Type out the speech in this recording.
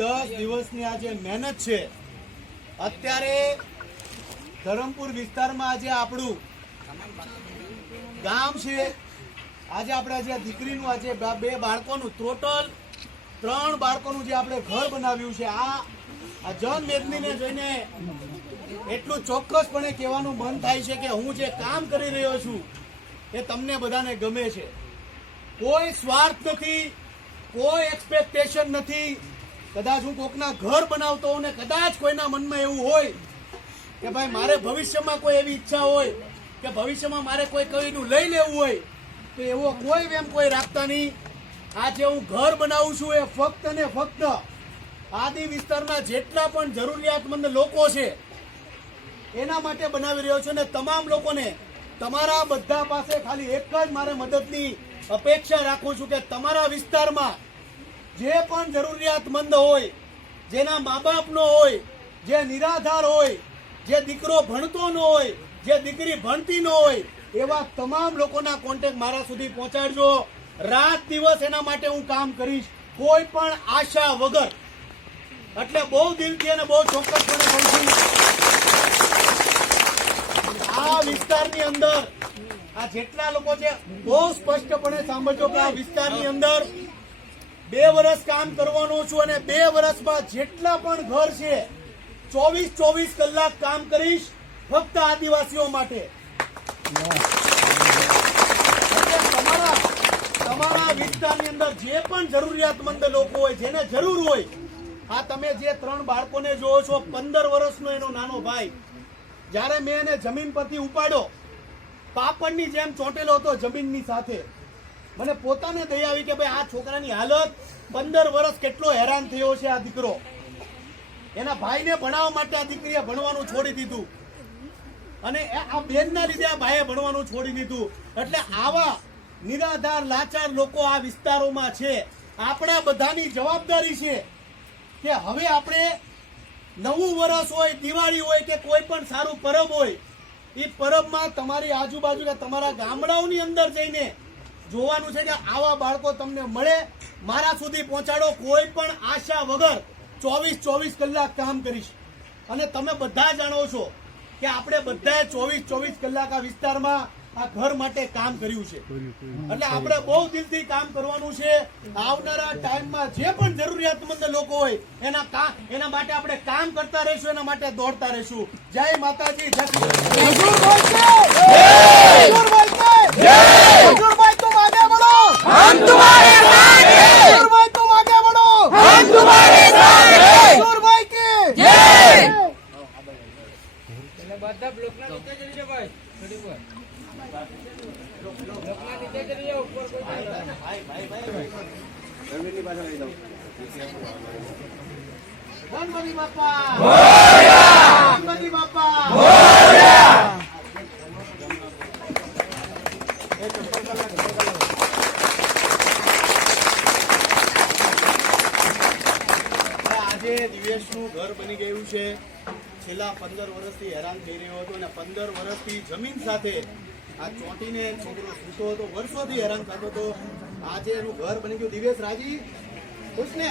વર્ષની આ જે મહેનત છે, અત્યારે ધરમપુર વિસ્તારમાં આજે આપણું ગામ છે. આજે આપણે જે દીકરીનું આજે બે બાળકોનું ટોટલ ત્રણ બાળકોનું જે આપણે ઘર બનાવ્યું છે. આ આ જન મેદનીને જોઈને એટલું ચોક્કસપણે કહેવાનું મન થાય છે કે હું જે કામ કરી રહ્યો છું, એ તમને બધાને ગમે છે. કોઈ સ્વાર્થ નથી, કોઈ એક્સપેક્ટેશન નથી. કદાચ હું કોકના ઘર બનાવતો હોઉં ને કદાચ કોઈના મનમાં એવું હોય કે ભાઈ મારે ભવિષ્યમાં કોઈ એવી ઈચ્છા હોય કે ભવિષ્યમાં મારે કોઈ કવિનું લઈ લેવું હોય, તો એવો કોઈ એમ કોઈ રાખતા નહીં. આજે હું ઘર બનાવું છું એ ફક્ત ને ફક્ત આદિ વિસ્તારના જેટલા પણ જરૂરિયાતમંદ લોકો છે, એના માટે બનાવી રહ્યો છું અને તમામ લોકોને તમારા બધા પાસે ખાલી એક જ મારે મદદની અપેક્ષા રાખું છું કે તમારા વિસ્તારમાં જે પણ જરૂરિયાતમંદ હોય, જેના મા બાપનો હોય, જે નિરાધાર હોય, જે દીકરો ભણતો ન હોય, જે દીકરી ભણતી ન હોય, એવા તમામ લોકોના કોન્ટેક્ટ મારા સુધી પહોંચાડજો. રાત દિવસ એના માટે હું કામ કરીશ. કોઈ પણ આશા વગર. એટલે બહુ દિલથી અને બહુ ચોક્કસપણે કહું આ વિસ્તારની અંદર, આ જેટલા લોકો છે, બહુ સ્પષ્ટપણે સાંભળજો કે આ વિસ્તારની અંદર બે વર્ષ કામ કરવાનો છું અને બે વર્ષમાં જેટલા પણ ઘર છે, ચોવીસ ચોવીસ કલાક કામ કરીશ ફક્ત આદિવાસીઓ માટે. તમારા તમારા વિસ્તારની અંદર જે પણ જરૂરિયાતમંદ લોકો હોય, જેને જરૂર હોય, આ તમે જે ત્રણ બાળકોને જોવો છો, પંદર વર્ષનો એનો નાનો ભાઈ, જ્યારે મેં એને જમીન પરથી ઉપાડ્યો, પાપડની જેમ ચોંટેલો હતો જમીનની સાથે. મને પોતાને દયા આવી કે ભાઈ આ છોકરાની હાલત પંદર વર્ષ કેટલો હેરાન થયો છે આ દીકરો. એના ભાઈને ભણાવવા માટે આ દીકરીએ ભણવાનું છોડી દીધું. અને આ બેનના લીધે આ ભાઈએ ભણવાનું છોડી દીધું. એટલે આવા નિરાધાર, લાચાર લોકો આ વિસ્તારોમાં છે. આપણા બધાની જવાબદારી છે કે હવે આપણે નવું વર્ષ હોય, દિવાળી હોય કે કોઈ પણ સારું પરબ હોય, એ પરબમાં તમારી આજુબાજુ કે તમારા ગામડાઓની અંદર જઈને જોવાનું છે કે આવા બાળકો તમને મળે. મારા સુધી પહોંચાડો કોઈ પણ આશા વગર ચોવીસ ચોવીસ કલાક કામ કરીશ. અને તમે બધા જાણો છો કે આપણે બધાએ ચોવીસ ચોવીસ કલાક આ વિસ્તારમાં આ ઘર માટે કામ કર્યું છે. એટલે આપણે બહુ દિલથી કામ કરવાનું છે. આવનારા ટાઈમમાં જે પણ જરૂરિયાતમંદ લોકો હોય એના કામ એના માટે આપણે કામ કરતા રહીશું એના માટે દોડતા રહીશું. જય માતાજી જય हम तुम्हारे साथ हैं हजूरभाई तुम आगे बढ़ो हम तुम्हारे साथ हैं हजूरभाई के બધા બ્લોકના નીચે ચડી જાઓ ભાઈ થોડી વાર બ્લોકના નીચે ચડી જાઓ ઉપર કોઈ ચડી જાઓ. ગણપતિ બાપા ગણપતિ બાપા દિવેશનું ઘર બની ગયું છે. છેલ્લા પંદર વર્ષથી હેરાન થઈ રહ્યો હતો અને પંદર વર્ષથી જમીન સાથે આ ચોંટીને છોકરો સૂતો હતો. વર્ષોથી હેરાન થતો હતો. આજે એનું ઘર બની ગયું. દિવેશ રાજી? ખુશ ને?